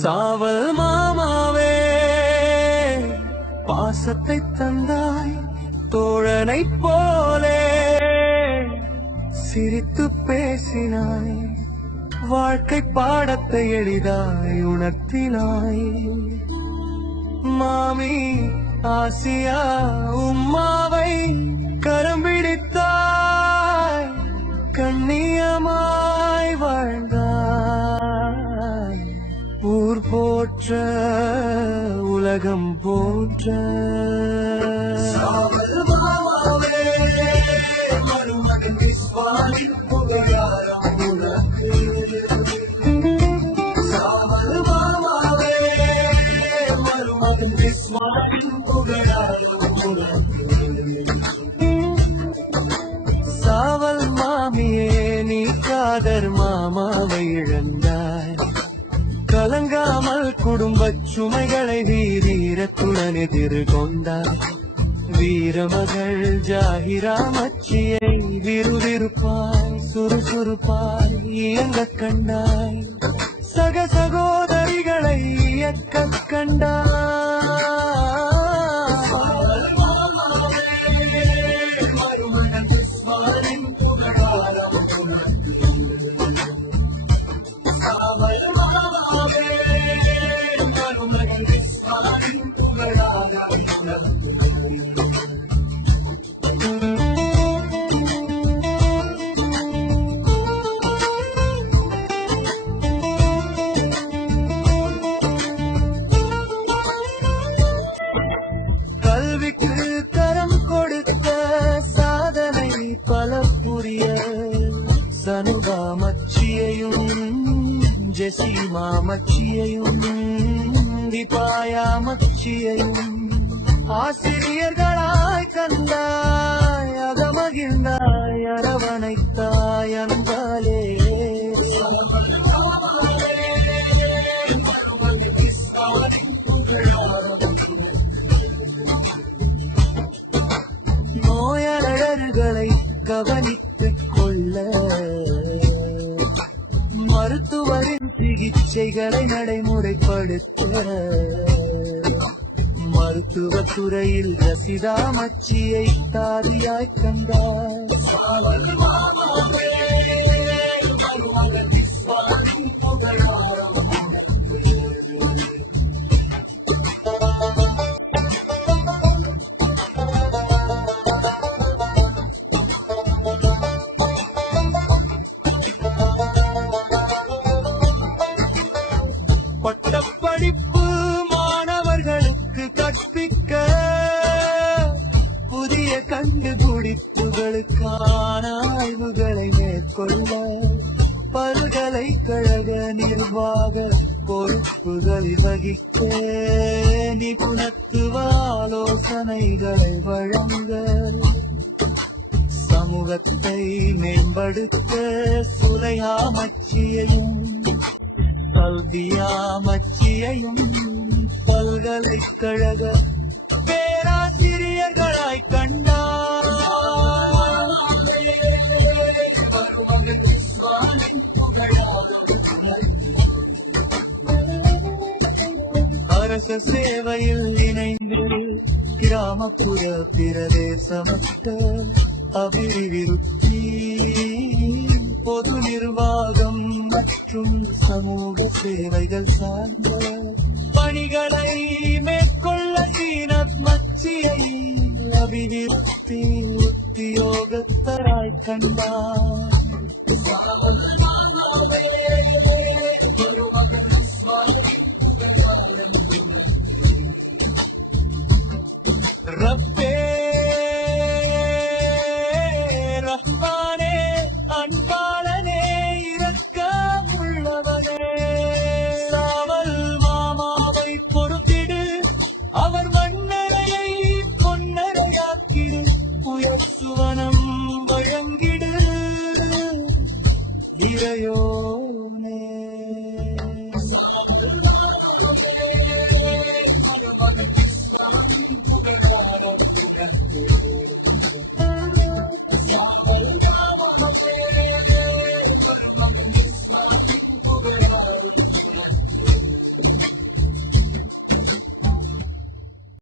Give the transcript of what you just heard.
சாவல் மாமாவே பாசத்தை தந்தாய், தோழனை போலே சிரித்து பேசினாய், வாழ்க்கை பாடத்தை எளிதாய் உணர்த்தினாய். மாமி ஆசியா உம்மாவை கரம் பிடித்தாய், கண்ணியமாய் வாழ்ந்தாய். ஊர் போற்ற உலகம் போற்ற சாவல் மாமியே நீ காதர் மாமாவை இழந்தாய். கலங்காமல் குடும்பச் சுமைகளை வீரத்துடன் எதிர்கொண்டாய். வீரமகள் ஜாகிரா மச்சியை விறுவிறுப்பாய் சுறுசுறுப்பாய் இயங்க கண்டாய். சக சகோதரிகளை இயக்க கண்டாய். கல்விக்கு கரம் கொடுத்த சாதனை பல புரிய சனுகா மச்சியையும் ஜெசிமா மச்சியையும் திபாயா மச்சியையும் ஆசிரியர்களாய் கண்டாய். அகமகிழ்ந்தாய் அரவணைத்தாய் அன்பாலே. நோயாளர்களை கவனித்துக் கொள்ள மருத்துவரின் சிகிச்சைகளை நடைமுறைப்படுத்த மருத்துவத்துறையில் ரசிதா மச்சியை தாதியாய் கண்டாய். பட்டப்படிப்பு மாணவர்களுக்கு கற்பிக்க புதிய கண்டுபிடிப்புகளுக்கான ஆய்வுகளை மேற்கொள்ள பல்கலைக்கழக நிர்வாக பொறுப்புகளில் வகிக்க நிபுணத்துவ ஆலோசனைகளை வழங்க சமூகத்தை மேம்படுத்த சுலையா மச்சியையும் கல்வியா மச்சியையும் பல்கலைக்கழக பேராசிரியர்களாய் கண்டார். அரச சேவையில் இணைந்து கிராமப்புற பிரதேச மக்கள் அபிவிருத்தி பொது நிர்வாகம் மற்றும் சமூக சேவைகள் சார்ந்த பணிகளை மேற்கொள்ள சீனத் மச்சியை அபிவிருத்தி உத்தியோகத்தராய் கண்டார். ரப்பே ரஹ்மானே அன்பாளனே இரக்கமுள்ளவனே, சாவல் மாமாவை பொறுத்திடு, அவர் மன்னரையை பொன்னரையாக்கிடு, உயர்சுவனம் வழங்கிடு இறையோனே. சாவல் மாமா